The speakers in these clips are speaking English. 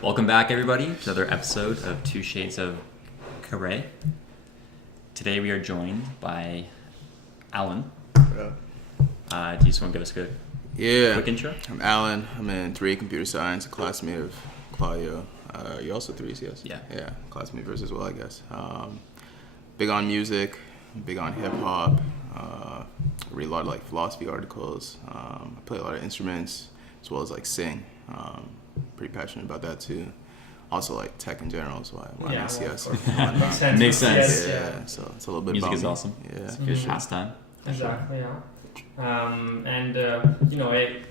Welcome back, everybody, to another episode of Two Shades of Carré. Today we are joined by Allan. Yeah. Do you just want to give us a quick intro? I'm Allan. I'm in 3 computer science, a classmate of Claudio. You're also 3s, yes? Yeah. Classmate versus as well, I guess. Big on music, big on hip hop. Read a lot of philosophy articles. I play a lot of instruments as well as sing. Pretty passionate about that too. Also tech in general, so why I'm CS. Makes sense. Yeah, so it's a little bit Music about is me. awesome. Yeah. It's a good pastime. Exactly, yeah. A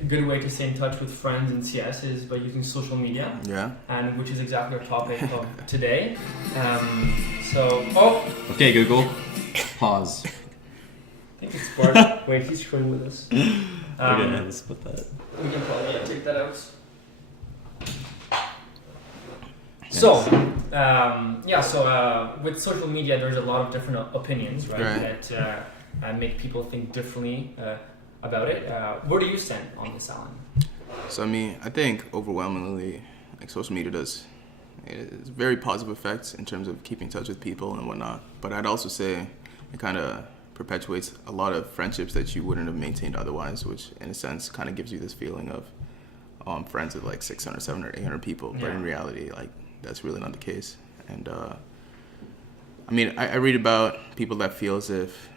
good way to stay in touch with friends in CS is by using social media. Yeah. And which is exactly our topic of today. Okay, Google. Pause. I think it's part. Wait, he's screwing with us. Okay, let's put that. We can probably take that out. Yes. So with social media, there's a lot of different opinions, right? That make people think differently about it. Where do you stand on this, Allan? So I think overwhelmingly, social media it's very positive effects in terms of keeping in touch with people and whatnot. But I'd also say it kind of perpetuates a lot of friendships that you wouldn't have maintained otherwise, which in a sense kind of gives you this feeling of, oh, I'm friends with 600, 700, 800 people. But in reality, that's really not the case. And I read about people that feel as if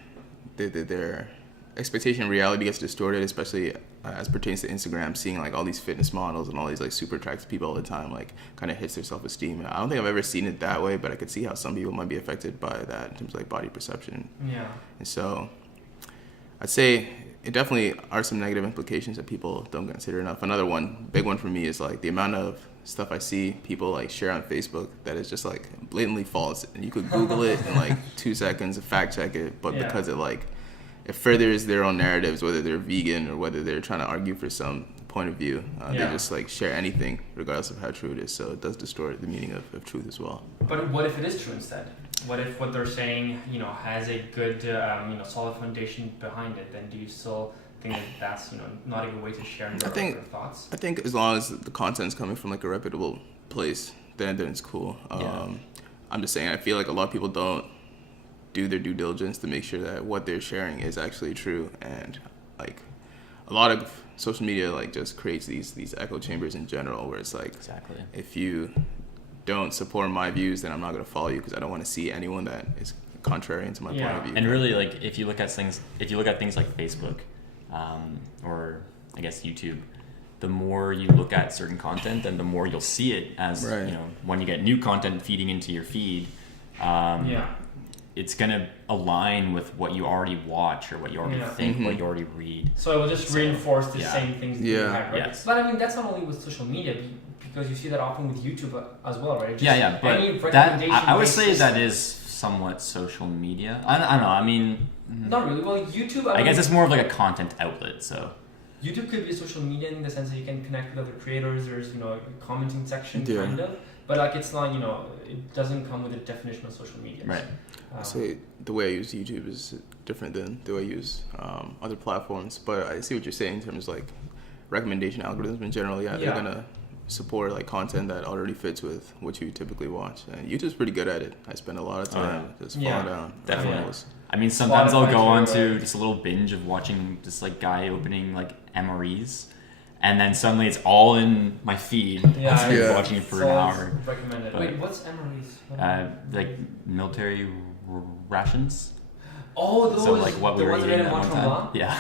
their expectation in reality gets distorted, especially as pertains to Instagram, seeing all these fitness models and all these super attractive people all the time, kind of hits their self-esteem. I don't think I've ever seen it that way, but I could see how some people might be affected by that in terms of body perception. Yeah. And so I'd say it definitely are some negative implications that people don't consider enough. Another big one for me is the amount of stuff I see people share on Facebook that is just blatantly false, and you could Google it in 2 seconds and fact check it, but because it furthers their own narratives, whether they're vegan or whether they're trying to argue for some point of view, they just share anything regardless of how true it is. So it does distort the meaning of truth as well. But what if it is true instead? What if what they're saying, has a good, solid foundation behind it? Then do you still think that that's, not a good way to share your thoughts? I think as long as the content's coming from a reputable place, then it's cool. I'm just saying, I feel a lot of people don't do their due diligence to make sure that what they're sharing is actually true, and a lot of social media just creates these echo chambers in general, where it's exactly, if you don't support my views, then I'm not going to follow you because I don't want to see anyone that is contrary to my point of view. And really, if you look at things like Facebook, or I guess YouTube, the more you look at certain content, then the more you'll see it as when you get new content feeding into your feed. It's going to align with what you already watch or what you already think, what you already read. So it will just reinforce the same things that you have, right? Yes. But that's not only with social media, because you see that often with YouTube as well, right? Just but that, I would say that is somewhat social media. I don't know, not really. Well, YouTube... I guess it's more of a content outlet, so... YouTube could be social media in the sense that you can connect with other creators. There's, a commenting section, kind of. But, it's not, it doesn't come with a definition of social media. Right. I say the way I use YouTube is different than the way I use other platforms. But I see what you're saying in terms of, recommendation algorithms in general. They're going to support, content that already fits with what you typically watch. And YouTube's pretty good at it. I spend a lot of time just falling down. Definitely. Sometimes I'll go on to just a little binge of watching this guy opening MREs, and then suddenly it's all in my feed. Watching it for an hour. Recommended. Wait, what's MREs? Military rations. Oh, those. So what we were eating at one time. Yeah.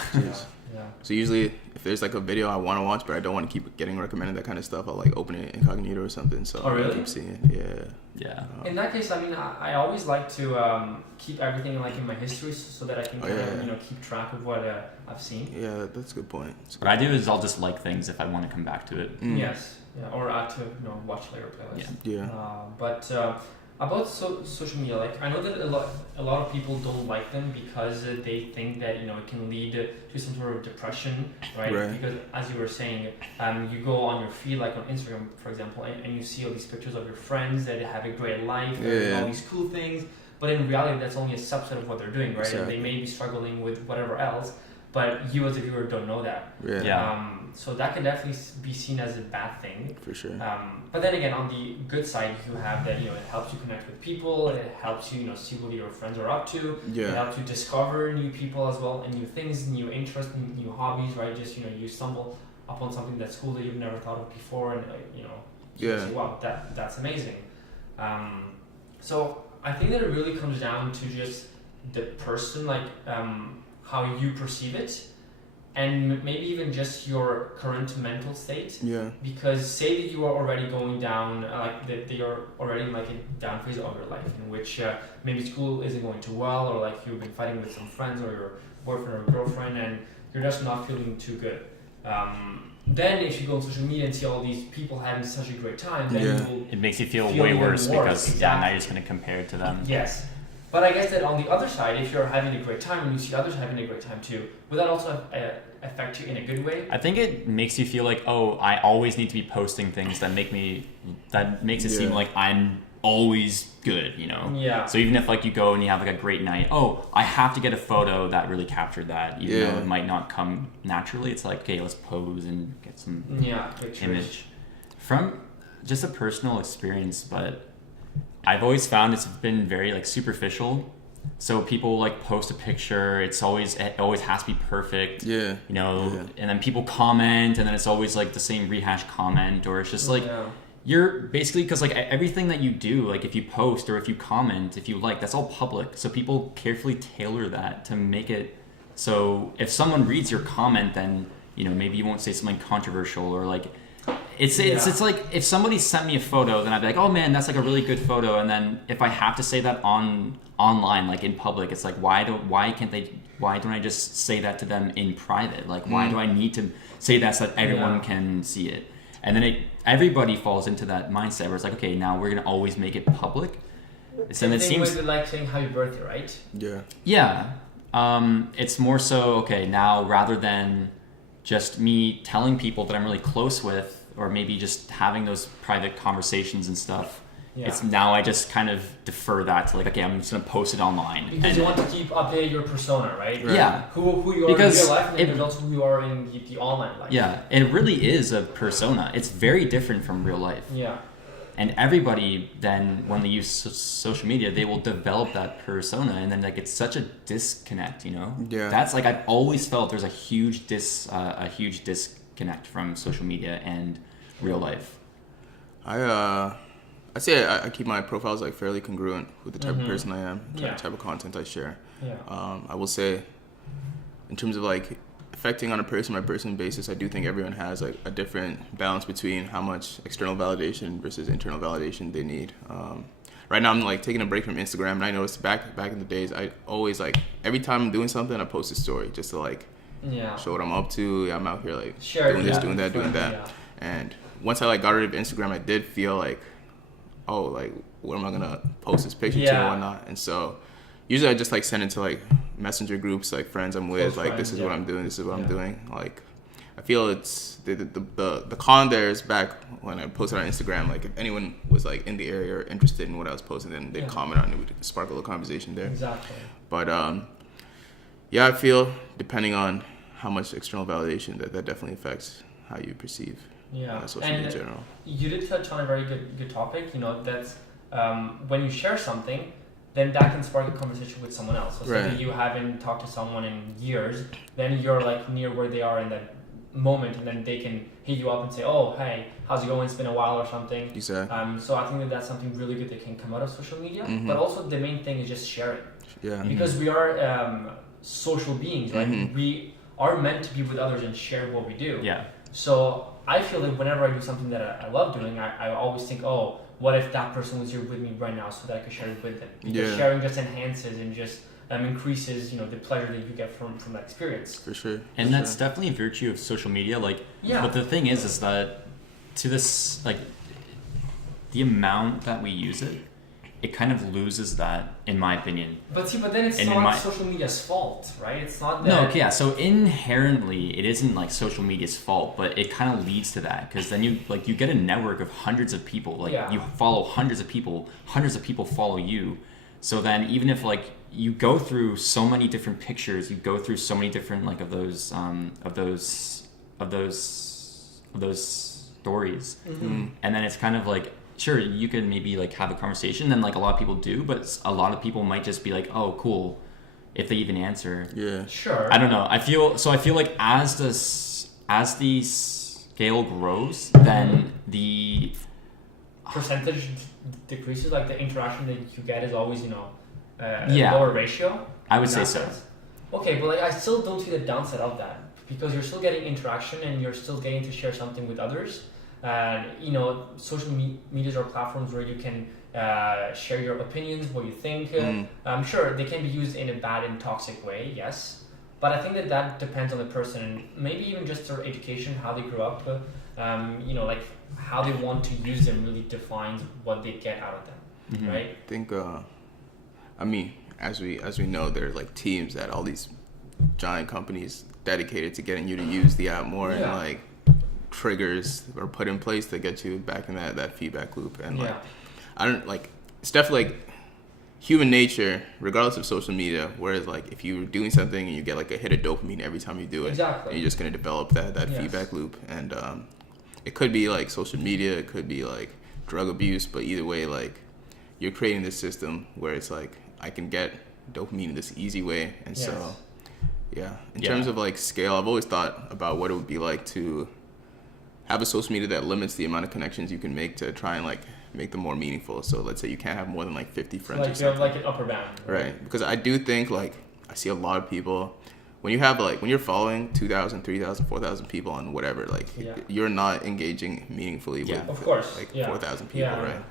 So usually, if there's a video I want to watch, but I don't want to keep getting recommended that kind of stuff, I'll open it incognito or something. So really? I keep seeing it. Yeah. In that case, I always like to keep everything in my history so that I can keep track of what I've seen. Yeah, that's a good point. What I do is I'll just like things if I want to come back to it. Yes. Yeah. Or add to watch later playlist. Yeah. But about social media, I know that a lot of people don't like them because they think that it can lead to some sort of depression, right? Because as you were saying, you go on your feed, on Instagram, for example, and you see all these pictures of your friends that have a great life, and all these cool things. But in reality, that's only a subset of what they're doing, right? Exactly. And they may be struggling with whatever else, but you as a viewer don't know that. So that can definitely be seen as a bad thing. For sure. But then again, on the good side, you have that, it helps you connect with people. It helps you, see what your friends are up to. Yeah. It helps you discover new people as well, and new things, new interests, new hobbies, right? Just, you stumble upon something that's cool that you've never thought of before, and, you say, wow, that's amazing. So I think that it really comes down to just the person, how you perceive it, and maybe even just your current mental state. Yeah. Because say that you are already going down, that you're already in a down phase of your life, in which maybe school isn't going too well, or you've been fighting with some friends or your boyfriend or girlfriend, and you're just not feeling too good. Then if you go on social media and see all these people having such a great time, then it makes you feel way worse because now you're just going to compare it to them. Yes. But I guess that on the other side, if you're having a great time and you see others having a great time too, would that also affect you in a good way? I think it makes you feel like, oh, I always need to be posting things that makes it seem like I'm always good, Yeah. So even if you go and you have a great night, oh, I have to get a photo that really captured that, even though it might not come naturally. It's okay, let's pose and get some image. From just a personal experience, but I've always found it's been very superficial. So people post a picture, it always has to be perfect. Yeah. And then people comment, and then it's always the same rehash comment, or it's just you're basically, because everything that you do, if you post or if you comment, if you that's all public. So people carefully tailor that to make it so if someone reads your comment, then maybe you won't say something controversial, or it's if somebody sent me a photo, then I'd be like, oh man, that's a really good photo, and then if I have to say that online, in public, it's why don't I just say that to them in private? Why do I need to say that so that everyone can see it? And then everybody falls into that mindset where it's okay, now we're gonna always make it public. So it seems with saying happy birthday, right? Yeah. Yeah. It's more so, okay, now rather than just me telling people that I'm really close with, or maybe just having those private conversations and stuff, it's now I just kind of defer that to okay, I'm just gonna post it online. Because you want to keep updating your persona, right? Yeah. Who you are in real life, and then there's also who you are in the online life. Yeah, and it really is a persona. It's very different from real life. Yeah. And everybody then, when they use social media, they will develop that persona, and then it's such a disconnect, Yeah. That's I've always felt there's a huge disconnect from social media and real life. I'd say I keep my profiles fairly congruent with the type of person I am, the type of content I share. Yeah. I will say, in terms of affecting on a person-by-person basis, I do think everyone has a different balance between how much external validation versus internal validation they need. Right now, I'm taking a break from Instagram, and I noticed back in the days, I always every time I'm doing something, I post a story just to show what I'm up to. Yeah, I'm out here doing this, doing that. Yeah. And once I got rid of Instagram, I did feel what am I gonna post this picture to and whatnot. And so usually I just send it to messenger groups, friends I'm with, this is what I'm doing, this is what I'm doing. I feel it's the con there is back when I posted on Instagram, if anyone was in the area or interested in what I was posting, then they'd comment on it, we'd spark a little conversation there. Exactly. But I feel depending on how much external validation, that definitely affects how you perceive social media in general. You did touch on a very good topic. That's when you share something, then that can spark a conversation with someone else. So say that you haven't talked to someone in years, then you're near where they are in that moment, and then they can hit you up and say, oh, hey, how's it going? It's been a while or something. Exactly. So I think that's something really good that can come out of social media. Mm-hmm. But also the main thing is just sharing. Yeah. Because we are social beings, right? Mm-hmm. We are meant to be with others and share what we do. Yeah. So I feel that whenever I do something that I love doing, I always think, oh, what if that person was here with me right now so that I could share it with them? Because sharing just enhances and just increases, the pleasure that you get from that experience. For sure. And that's definitely a virtue of social media. But the thing is that to this, the amount that we use it, it kind of loses that, in my opinion. But then it's not social media's fault, right? It's not that... No, okay, yeah. So inherently, it isn't social media's fault, but it kind of leads to that, because then you get a network of hundreds of people. You follow hundreds of people follow you. So then even if you go through so many different pictures, you go through so many different of those stories, and then it's kind of like, sure, you can maybe like have a conversation, then like a lot of people do, but a lot of people might just be like, oh, cool, if they even answer. Yeah, sure. I don't know. I feel like as the scale grows, then the percentage decreases. Like the interaction that you get is always, a Yeah. lower ratio. I would say that so. sense. Okay, but like I still don't see the downside of that, because you're still getting interaction and you're still getting to share something with others. And social medias are platforms where you can share your opinions, what you think. I'm sure they can be used in a bad and toxic way, yes. But I think that depends on the person, and maybe even just their education, how they grew up. Like how they want to use them really defines what they get out of them, right? I think, as we know, there's like teams at all these giant companies dedicated to getting you to use the app more, and like triggers are put in place to get you back in that feedback loop. And like, I don't like, it's definitely like human nature, regardless of social media, whereas like if you're doing something and you get like a hit of dopamine every time you do it, exactly, you're just going to develop that feedback loop. And it could be like social media, it could be like drug abuse, but either way, like you're creating this system where it's like I can get dopamine in this easy way. And so in terms of like scale, I've always thought about what it would be like to have a social media that limits the amount of connections you can make to try and like make them more meaningful. So let's say you can't have more than like 50 friends, like or something. you have like an upper bound, right? Because I do think like I see a lot of people when you're following 2,000, 3,000, 4,000 people on whatever, like you're not engaging meaningfully with of course, like 4,000 people, right?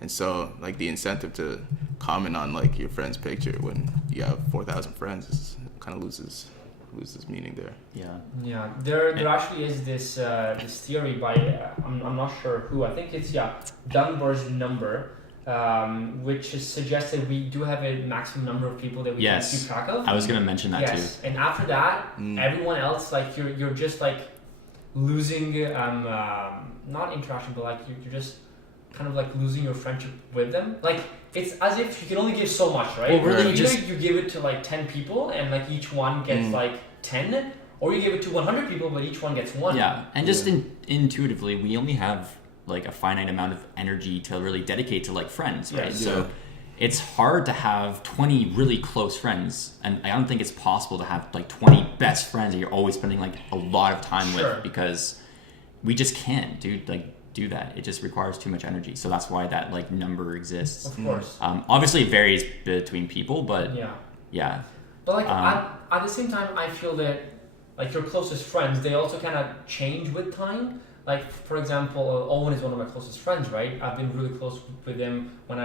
And so like the incentive to comment on like your friend's picture when you have 4,000 friends kind of loses meaning there. Yeah. There actually is this theory by I'm not sure who. I think it's Dunbar's number, which suggests that we do have a maximum number of people that we can keep track of. I was gonna mention that too. And after that, everyone else, like you're just like losing not interaction, but like you're just kind of like losing your friendship with them. Like it's as if you can only give so much, right? Well, really, either you give it to like 10 people and like each one gets like 10, or you give it to 100 people but each one gets 1. Yeah, and just intuitively, we only have like a finite amount of energy to really dedicate to like friends, right? So it's hard to have 20 really close friends, and I don't think it's possible to have like 20 best friends that you're always spending like a lot of time with, because we just can't do that. It just requires too much energy. So that's why that like number exists. Of course. Obviously it varies between people, but but like at the same time, I feel that like your closest friends, they also kind of change with time. Like for example, Owen is one of my closest friends, right? I've been really close with him when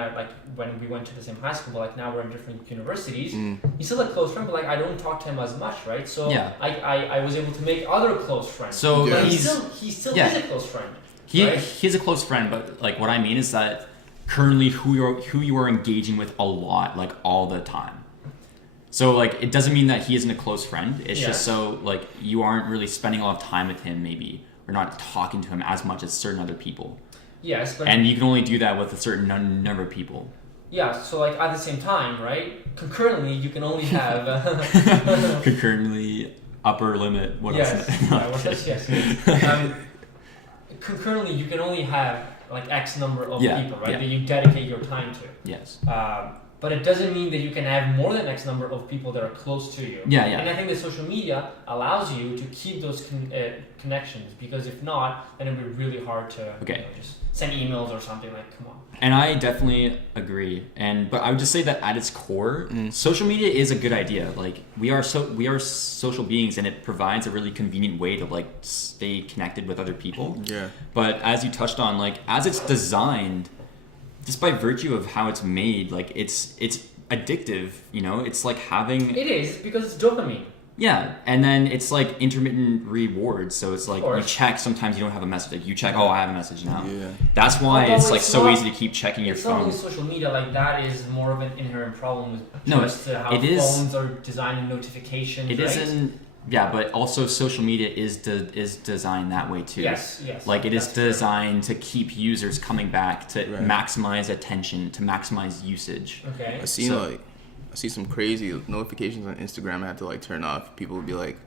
we went to the same high school, but like now we're in different universities. He's still a close friend, but like I don't talk to him as much, right? So I was able to make other close friends. So but he still is a close friend. He's a close friend, but like what I mean is that currently who you are engaging with a lot, like all the time. So like it doesn't mean that he isn't a close friend. It's just so like you aren't really spending a lot of time with him, maybe, or not talking to him as much as certain other people. Yes, but and you can only do that with a certain number of people. Yeah, so like at the same time, right? Concurrently, you can only have concurrently upper limit. What else? Yes. Concurrently, you can only have like X number of people, right? That you dedicate your time to. Yes. But it doesn't mean that you can have more than X number of people that are close to you. Yeah. And I think that social media allows you to keep those connections, because if not, then it would be really hard to just send emails or something. Like, come on. And I definitely agree. But I would just say that at its core, social media is a good idea. Like we are social beings, and it provides a really convenient way to like stay connected with other people. Yeah. But as you touched on, like as it's designed, just by virtue of how it's made, like it's addictive, it's like having... It is, because it's dopamine. Yeah, and then it's like intermittent rewards, so it's like you check, sometimes you don't have a message, like you check, I have a message now. Yeah. That's why it's like so easy to keep checking your phone. It's not only social media, like that is more of an inherent problem with how it is, phones are designed and notifications, It isn't... Yeah, but also social media is designed that way too. Yes. Like it is designed to keep users coming back, to maximize attention, to maximize usage. Okay. I see some crazy notifications on Instagram I had to like turn off. People would be like,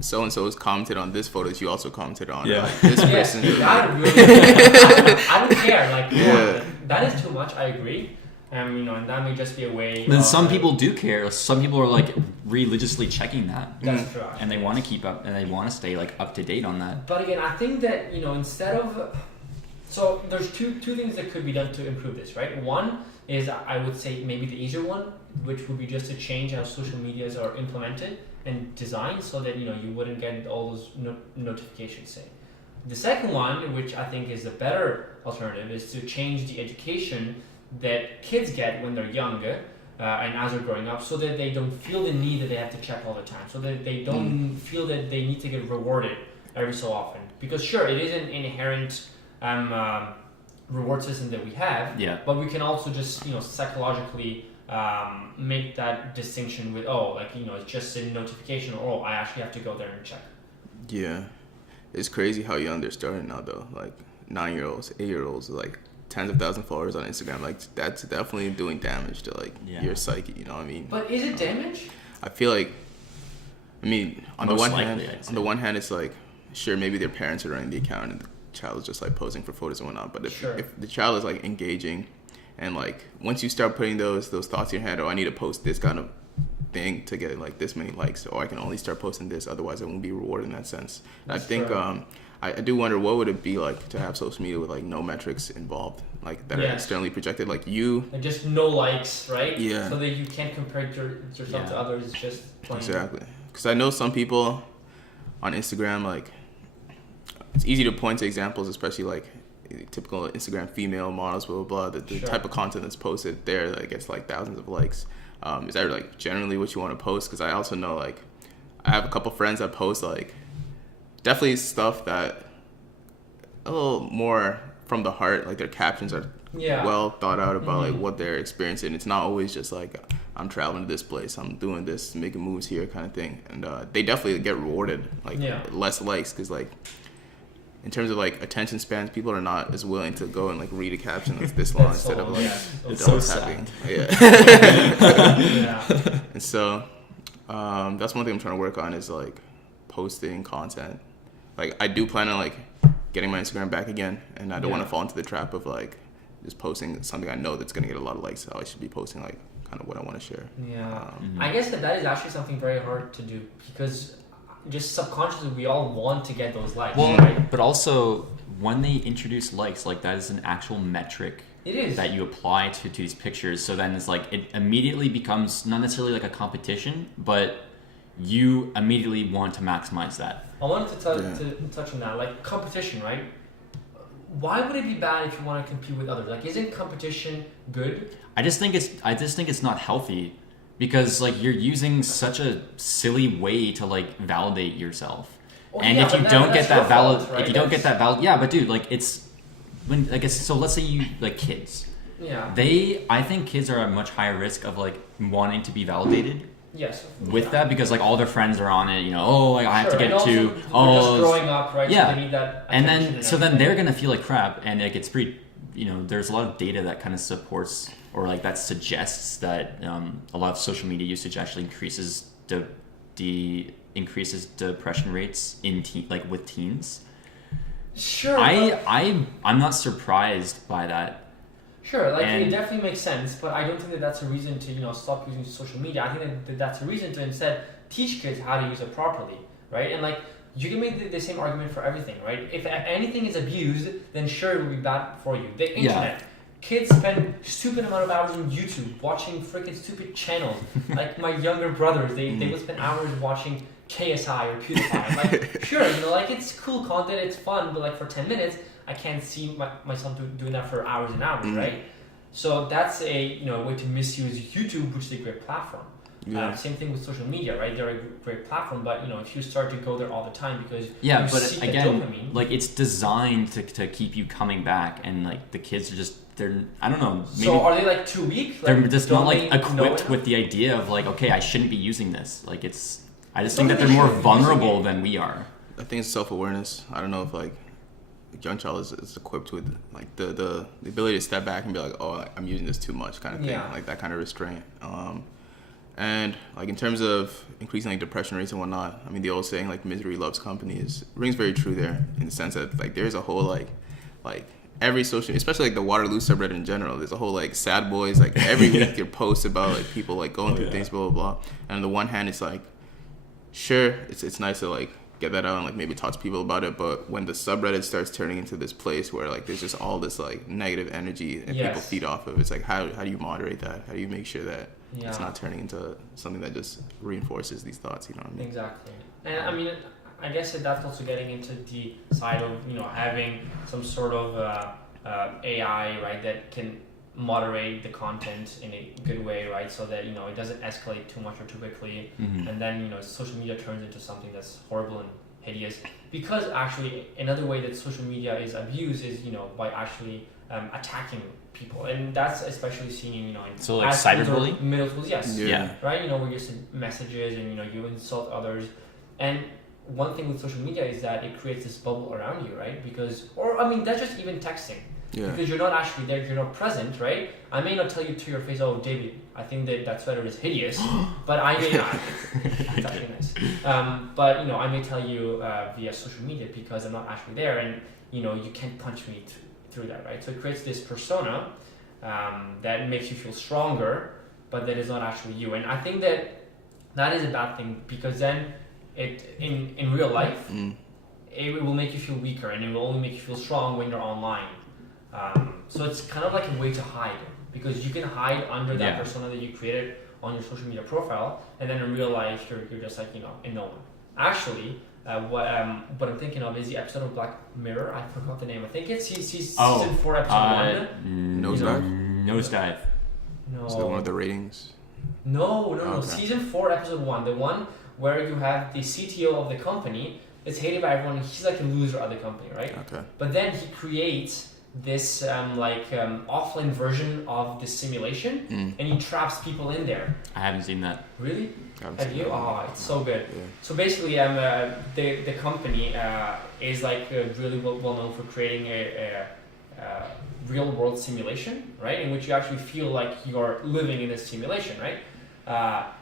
so and so has commented on this photo that you also commented on. Yeah. Like, this person. I don't care. Like, Yeah. that is too much. I agree. And that may just be a way. Then some people do care. Some people are like religiously checking that. That's true. And they want to keep up, and they want to stay like up to date on that. But again, I think that instead of, so there's two things that could be done to improve this, right? One is, I would say, maybe the easier one, which would be just to change how social medias are implemented and designed, so that you wouldn't get all those notifications. Say, the second one, which I think is the better alternative, is to change the education that kids get when they're younger and as they're growing up, so that they don't feel the need that they have to check all the time, so that they don't feel that they need to get rewarded every so often. Because sure, it is an inherent reward system that we have, but we can also just psychologically make that distinction with it's just a notification, or I actually have to go there and check. Yeah, it's crazy how young they're starting now though. Like 9-year-olds, 8-year-olds, like tens of thousands of followers on Instagram. Like that's definitely doing damage to your psyche. You know what I mean? But is it damage? I feel like, on Most the one likely, hand, it's like, sure, maybe their parents are running the account and the child is just like posing for photos and whatnot. But if the child is like engaging, and like once you start putting those thoughts in your head, oh, I need to post this kind of thing to get like this many likes, or I can only start posting this, otherwise I won't be rewarded in that sense. And I think I do wonder what would it be like to have social media with like no metrics involved, like that are externally projected, like you and just no likes, right? Yeah. So that you can't compare yourself to others. It's just plain. Exactly. Because I know some people on Instagram, like it's easy to point to examples, especially like typical Instagram female models, blah blah blah. The type of content that's posted there that gets like thousands of likes. Is that like generally what you want to post? Because I also know like I have a couple friends that post like definitely stuff that a little more from the heart, like their captions are well thought out about like what they're experiencing. It's not always just like I'm traveling to this place, I'm doing this, making moves here kind of thing. And they definitely get rewarded like less likes, because like in terms of like attention spans, people are not as willing to go and like read a caption that's this long instead of like it's so tapping. And so that's one thing I'm trying to work on, is like posting content. Like I do plan on like getting my Instagram back again, and I don't want to fall into the trap of like just posting something I know that's gonna get a lot of likes. So I should be posting like kind of what I want to share. I guess that is actually something very hard to do, because just subconsciously we all want to get those likes, right? But also when they introduce likes, like that is an actual metric that you apply to these pictures. So then it's like it immediately becomes not necessarily like a competition, but you immediately want to maximize that. I wanted to touch on that, like competition, right? Why would it be bad if you want to compete with others? Like, isn't competition good? I just think it's not healthy, because like you're using such a silly way to like validate yourself. And if you don't get that but dude, like it's when I guess so. Let's say you like kids. Yeah. I think kids are at much higher risk of like wanting to be validated. Yes. With that, because like all their friends are on it, I have to get and to. Just growing up, right? Yeah. So they need that and then they're gonna feel like crap, and like it's pretty. There's a lot of data that kind of supports or like that suggests that a lot of social media usage actually increases increases depression rates in with teens. Sure. I'm not surprised by that. Sure, like it definitely makes sense, but I don't think that that's a reason to stop using social media. I think that that's a reason to instead teach kids how to use it properly, right? And like you can make the same argument for everything, right? If anything is abused, then sure it will be bad for you. The internet, kids spend stupid amount of hours on YouTube watching freaking stupid channels. Like my younger brothers, they would spend hours watching KSI or PewDiePie. Like sure, like it's cool content, it's fun, but like for 10 minutes. I can't see my son doing that for hours and hours, right? So that's a way to misuse YouTube, which is a great platform. Same thing with social media, right? They're a great platform, but if you start to go there all the time because you seek the dopamine, like it's designed to keep you coming back, and like the kids are I don't know. Maybe so are they like too weak? They're just not like equipped with the idea of like, okay, I shouldn't be using this. Like I just think that they're more vulnerable than we are. I think it's self-awareness. I don't know if like young child is equipped with like the ability to step back and be like, oh, I'm using this too much kind of thing, like that kind of restraint. And like in terms of increasing like depression rates and whatnot, I mean the old saying like misery loves company rings very true there, in the sense that like there's a whole like every social, especially like the Waterloo subreddit in general, there's a whole like sad boys, like every week there posts about like people like going through things, blah blah blah. And on the one hand it's like, sure, it's nice to like get that out and like maybe talk to people about it, but when the subreddit starts turning into this place where like there's just all this like negative energy and people feed off of, it's like how do you moderate that? How do you make sure that it's not turning into something that just reinforces these thoughts, you know what I mean? Exactly. And I mean, I guess that's also getting into the side of, you know, having some sort of AI, right, that can moderate the content in a good way, right, so that, you know, it doesn't escalate too much or too quickly, and then, you know, social media turns into something that's horrible and hideous. Because actually another way that social media is abused is, you know, by actually attacking people, and that's especially seen in, you know, in so like cyberbullying, middle schools, yeah, right, you know, where you send messages and, you know, you insult others. And one thing with social media is that it creates this bubble around you, right? Because, or I mean, that's just even texting. Because you're not actually there, you're not present, right? I may not tell you to your face, oh, David, I think that sweater is hideous, but I may not. It's actually nice. But, you know, I may tell you via social media because I'm not actually there, and, you know, you can't punch me through that, right? So it creates this persona that makes you feel stronger, but that is not actually you. And I think that is a bad thing, because then it in real life, it will make you feel weaker, and it will only make you feel strong when you're online. So it's kind of like a way to hide, because you can hide under that persona that you created on your social media profile, and then in real life you're just like, you know, in no one. Actually, what I'm thinking of is the episode of Black Mirror. I forgot the name. I think it's season 4, episode 1. Nosedive. No. Is that one of the ratings? No. Okay. Season 4, episode 1. The one where you have the CTO of the company that's hated by everyone. He's like a loser of the company, right? Okay. But then he creates this offline version of the simulation, and he traps people in there. I haven't seen that. Really? Have you? Oh, it's so good. Yeah. So basically, the company is like really well known for creating a real world simulation, right? In which you actually feel like you're living in this simulation, right?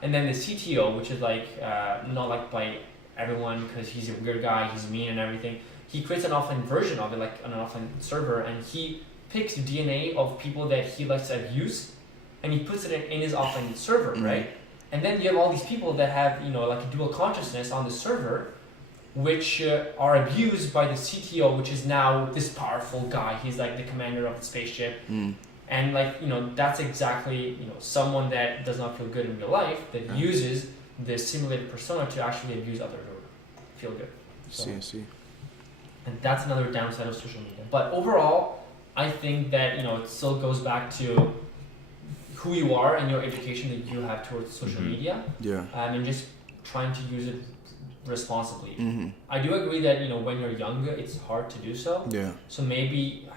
And then the CTO, which is like not liked by everyone because he's a weird guy, he's mean and everything. He creates an offline version of it, like on an offline server, and he picks DNA of people that he likes to abuse, and he puts it in his offline server, right? And then you have all these people that have, you know, like a dual consciousness on the server, which are abused by the CTO, which is now this powerful guy. He's like the commander of the spaceship. And like, you know, that's exactly, you know, someone that does not feel good in real life, that uses the simulated persona to actually abuse others or feel good. So, See. and that's another downside of social media. But overall, I think that, you know, it still goes back to who you are and your education that you have towards social media. Yeah. And just trying to use it responsibly. I do agree that, you know, when you're younger, it's hard to do so. Yeah. So maybe,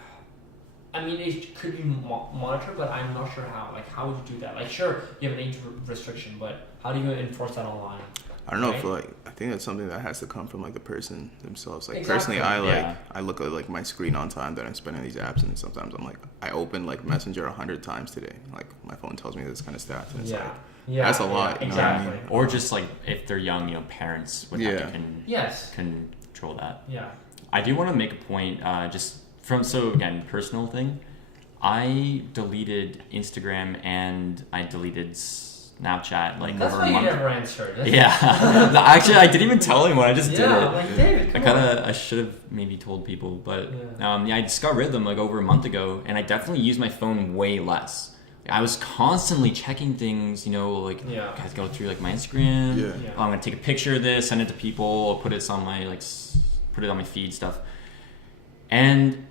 I mean, it could be monitored, but I'm not sure how. Like, how would you do that? Like, sure, you have an age restriction, but how do you enforce that online? I don't know, right? I think that's something that has to come from like the person themselves. Like Exactly. personally, I look at like my screen on time that I'm spending these apps, and sometimes I'm like, I open like Messenger 100 times today. Like my phone tells me this kind of stats, and it's like, that's a lot. You know what I mean? Or just like if they're young, you know, parents would have to control that. Yeah. I do want to make a point, so again, personal thing. I deleted Instagram and I deleted Snapchat like That's over why a month. You never answered. Yeah. No, actually, I didn't even tell anyone. I just did it. Like, David, I should have maybe told people, but I just got rid of them like over a month ago, and I definitely use my phone way less. I was constantly checking things, you know, like I had to go through like my Instagram. Oh, I'm gonna take a picture of this, send it to people, put it on my feed stuff. And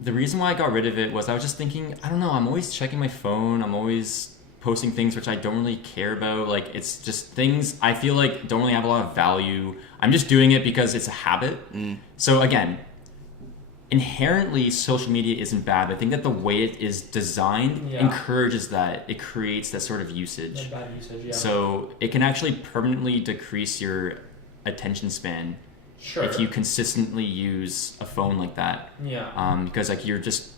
the reason why I got rid of it was I was just thinking, I don't know, I'm always checking my phone. I'm always posting things which I don't really care about. Like, it's just things I feel like don't really have a lot of value. I'm just doing it because it's a habit. So again, inherently social media isn't bad. I think that the way it is designed encourages that. It creates that sort of usage. Bad usage, So it can actually permanently decrease your attention span if you consistently use a phone like that. Because like you're just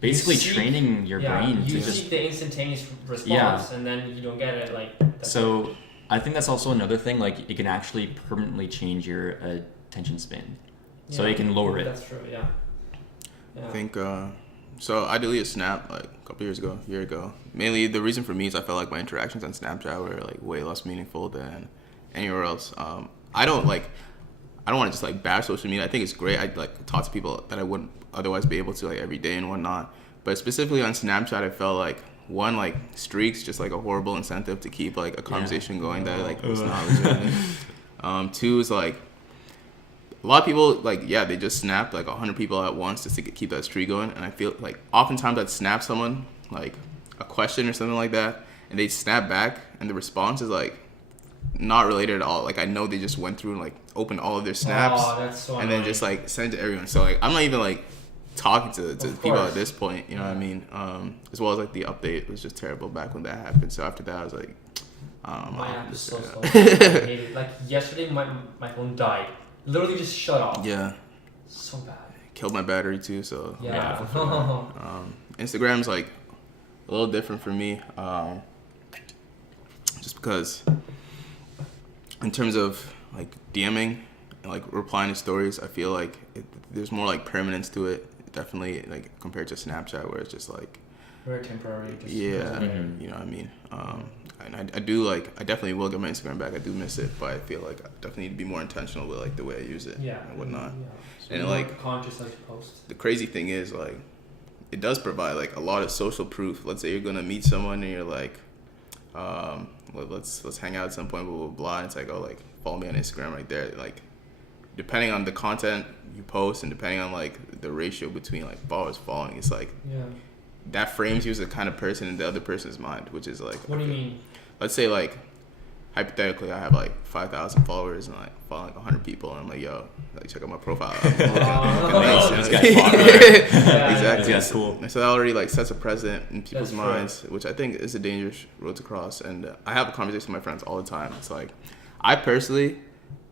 basically training your brain to just seek the instantaneous response, and then you don't get it. Like So I think that's also another thing. Like it can actually permanently change your attention span. So it can lower it. That's true. Yeah. I think so. I deleted Snap like a couple years ago, a year ago. Mainly the reason for me is I felt like my interactions on Snapchat were like way less meaningful than anywhere else. I don't want to just like bash social media. I think it's great. I like talk to people that I wouldn't otherwise be able to like every day and whatnot. But specifically on Snapchat, I felt like one, like streaks just like a horrible incentive to keep like a conversation going that like was not legitimate. Two is like a lot of people like they just snap like 100 people at once just to keep that streak going, and I feel like oftentimes I'd snap someone like a question or something like that, and they snap back, and the response is like not related at all. Like I know they just went through and like opened all of their snaps, that's so and then just like sent it to everyone. So like I'm not even like talking to people at this point, you know what I mean? As well as like the update was just terrible back when that happened. So after that I was like, my app is so slow. I hate it. Like yesterday my phone died. Literally just shut off. Yeah. So bad. Killed my battery too, so yeah. Instagram's like a little different for me. Just because in terms of like DMing and like replying to stories, I feel like there's more like permanence to it. Definitely like compared to Snapchat where it's just like very temporary. You know what I mean? And I definitely will get my Instagram back. I do miss it, but I feel like I definitely need to be more intentional with like the way I use it and whatnot. Yeah. So and like conscious as you post. The crazy thing is like it does provide like a lot of social proof. Let's say you're gonna meet someone and you're like, let's hang out at some point, blah blah blah. And it's like, oh, like follow me on Instagram right there. Like depending on the content you post and depending on like the ratio between like followers following, it's like that frames you as the kind of person in the other person's mind, which is like, what do you mean? Let's say like hypothetically I have like 5,000 followers and like follow like 100 people, and I'm like, yo, like check out my profile. Exactly. That's cool. So that already like sets a precedent in people's minds, which I think is a dangerous road to cross. And I have a conversation with my friends all the time. It's like I personally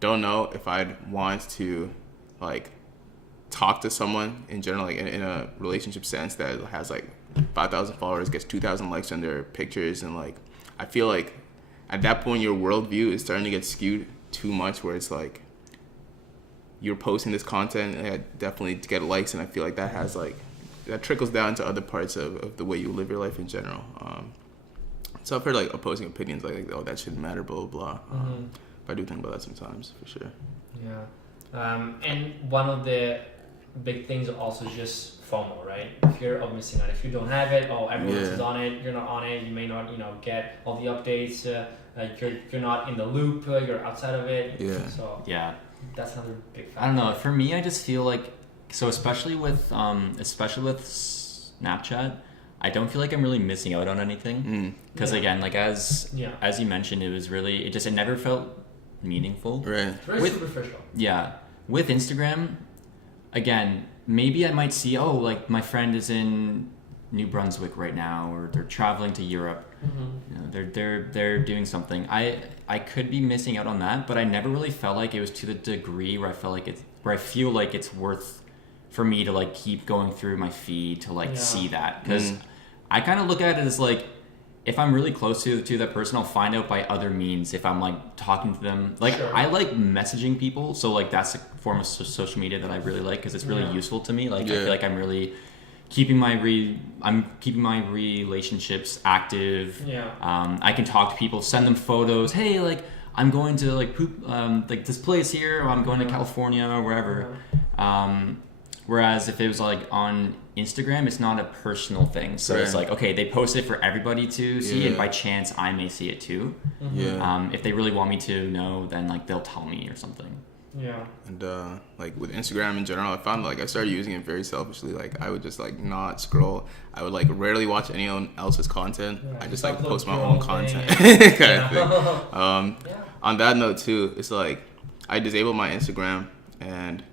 don't know if I'd want to like talk to someone in general, like in a relationship sense that has like 5,000 followers, gets 2,000 likes on their pictures, and like I feel like at that point your worldview is starting to get skewed too much, where it's like you're posting this content and definitely to get likes, and I feel like that has like that trickles down to other parts of the way you live your life in general. So I've heard like opposing opinions like oh, that shouldn't matter, blah blah blah. But I do think about that sometimes, for sure. Yeah. And one of the big things are also just FOMO, right? Fear of missing out. If you don't have it, everyone else is on it, you're not on it, you may not, get all the updates, you're not in the loop, you're outside of it. Yeah. So that's another big factor. I don't know. For me, I just feel like, so especially with Snapchat, I don't feel like I'm really missing out on anything. Because again, like as you mentioned, it never felt meaningful. Right. It's very superficial. Yeah. With Instagram, again, maybe I might see, like my friend is in New Brunswick right now, or they're traveling to Europe. They're doing something. I could be missing out on that, but I never really felt like it was to the degree where I feel like it's worth for me to like keep going through my feed to like see that, because I kind of look at it as like, if I'm really close to that person, I'll find out by other means if I'm like talking to them. Like I like messaging people, so like that's a form of social media that I really like because it's really useful to me. Like I feel like I'm really keeping my relationships active. I can talk to people, send them photos. Hey, like I'm going to like poop like this place here, or I'm going to California or wherever. Whereas if it was like on Instagram, it's not a personal thing. So it's like, okay, they post it for everybody to see, and by chance I may see it too. If they really want me to know, then like they'll tell me or something. And like with Instagram in general, I found like I started using it very selfishly. Like I would just like not scroll. I would like rarely watch anyone else's content. I just like post my own content kind of thing. On that note too, it's like I disabled my Instagram, and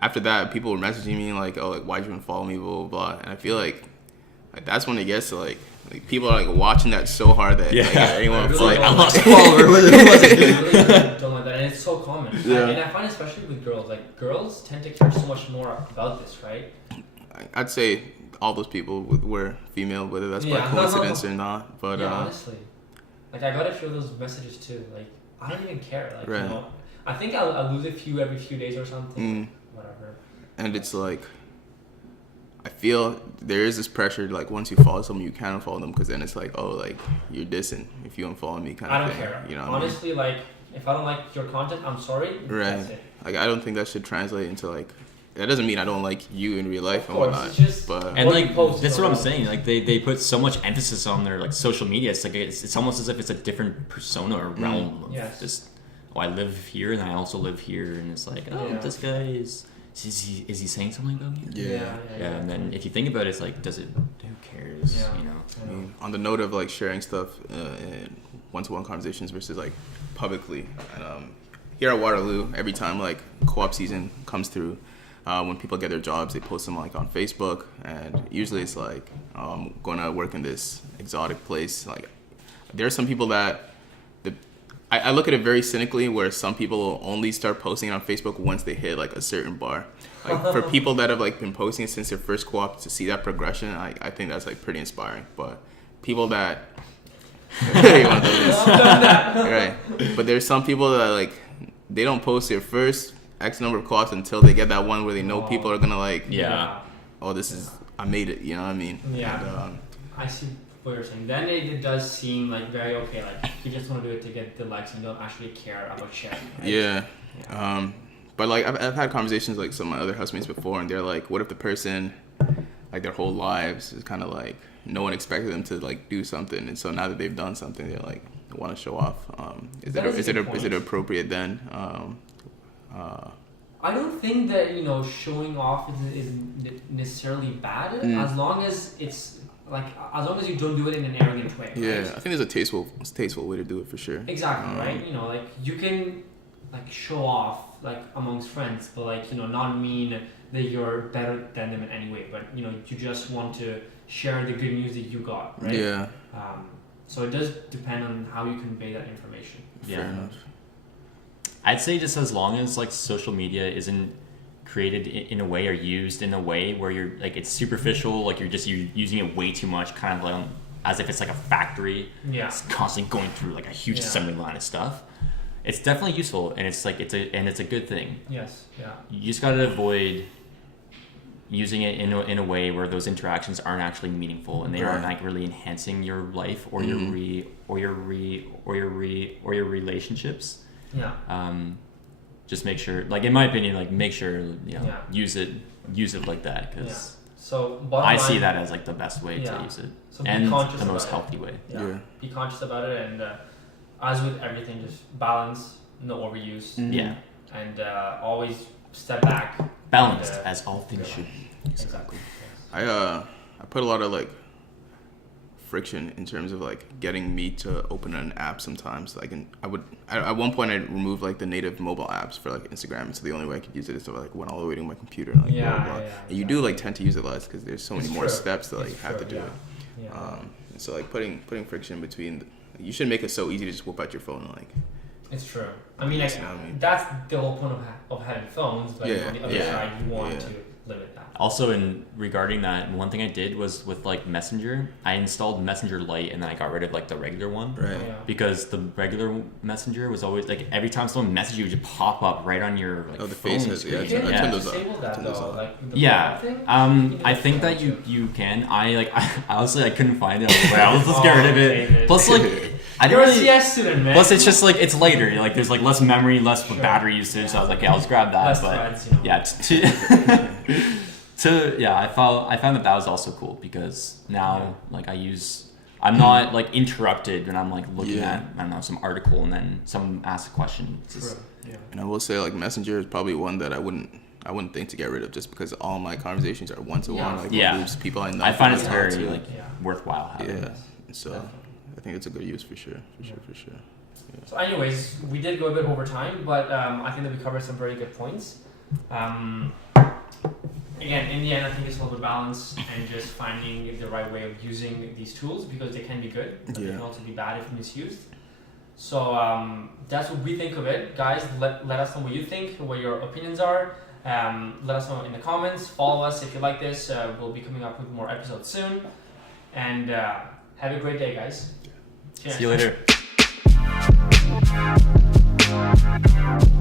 after that, people were messaging me like, oh, like, why'd you unfollow me, blah, blah, blah. And I feel like that's when it gets to, like people are, like, watching that so hard that, like, anyone was like, I lost a follower. Who was it? Don't like that. And it's so common. And I find especially with girls, like, girls tend to care so much more about this, right? I'd say all those people were female, whether that's by coincidence or not. But, honestly. Like I got a few of those messages too. Like I don't even care. Like Right. you know, I think I'll lose a few every few days or something. Whatever. And it's like, I feel there is this pressure, like once you follow someone, you can't unfollow them, because then it's like, oh, like you're dissing if you unfollow me, kind of I don't thing. care. You know, honestly, like if I don't like your content, I'm sorry. Right. That's it. Like I don't think that should translate into like. That doesn't mean I don't like you in real life Of and course, whatnot. it's just but And what like you post that's is what I'm around. saying. Like they put so much emphasis on their like social media. It's like it's almost as if it's a different persona or realm of Yes. just I live here and I also live here, and it's like this guy is he saying something about me? yeah. And then if you think about it, it's like who cares? Yeah. You know. I mean, on the note of like sharing stuff in one-to-one conversations versus like publicly, and here at Waterloo, every time like co-op season comes through, when people get their jobs, they post them like on Facebook, and usually it's like going to work in this exotic place. Like there are some people that I look at it very cynically, where some people will only start posting it on Facebook once they hit like a certain bar. Like for people that have like been posting it since their first co-op, to see that progression, I think that's like pretty inspiring. But people that you want to do this, right? But there's some people that like they don't post their first X number of co-ops until they get that one where they know people are gonna like, oh, this is I made it. You know what I mean? Yeah. And, I see what you're saying. Then it does seem like very okay. Like you just want to do it to get the likes and you don't actually care about sharing. Right? yeah. But like I've had conversations like some of my other housemates before, and they're like, what if the person like their whole lives is kind of like no one expected them to like do something, and so now that they've done something, they like want to show off. Is it appropriate then? I don't think that showing off is necessarily bad as long as it's like as long as you don't do it in an arrogant way. Yeah, right? I think there's a tasteful way to do it for sure. Exactly, right? Like you can like show off like amongst friends, but like not mean that you're better than them in any way. But you just want to share the good news that you got, right? Yeah. So it does depend on how you convey that information. Fair enough. I'd say just as long as like social media isn't created in a way or used in a way where you're like it's superficial, like you're using it way too much, kind of like as if it's like a factory. Yeah. It's constantly going through like a huge assembly line of stuff. It's definitely useful, and it's like it's a good thing. Yes. Yeah. You just gotta avoid using it in a way where those interactions aren't actually meaningful and they aren't like really enhancing your life or your relationships. Yeah. Just make sure, like in my opinion, like make sure use it like that, because so I see that as like the best way to use it, so and the most healthy way. Yeah. Be conscious about it, and as with everything, just balance, no overuse. Yeah. And always step back. Balanced as all things should be. Exactly. I put a lot of like friction in terms of like getting me to open an app sometimes. Like, at one point I removed like the native mobile apps for like Instagram, so the only way I could use it is to like went all the way to my computer and like blah, blah, blah. And you do like tend to use it less because there's so many more steps that like you have to do it. And so like putting friction between you should make it so easy to just whip out your phone and like. It's true. I mean, that's the whole point of having phones, but on the other side, you want to limit that. Also, in regarding that, one thing I did was with like Messenger, I installed Messenger Lite and then I got rid of like the regular one. Right. Because the regular Messenger was always like every time someone messaged you, it would just pop up right on your like the phone faces. screen. I turned those off. I think that you can. I honestly I couldn't find it. I was like, well, let's just get rid of it. Plus, like. You're a CS student, man. Plus, it's just like it's later. Like there's like less memory, less battery usage. So I was like, yeah, let's grab that. Less threads, I found that was also cool because now like I'm not like interrupted when I'm like looking at I don't know some article and then someone asks a question. And I will say like Messenger is probably one that I wouldn't think to get rid of just because all my conversations are one-to-one. Like groups, people I know. I find it's very like worthwhile having. Yeah. So. I think it's a good use for sure. Yeah. So anyways, we did go a bit over time, but I think that we covered some very good points. Again, in the end, I think it's all about balance and just finding the right way of using these tools because they can be good, but they can also be bad if misused. So that's what we think of it. Guys, let us know what you think, what your opinions are. Let us know in the comments. Follow us if you like this. We'll be coming up with more episodes soon. And have a great day, guys. See you later. you.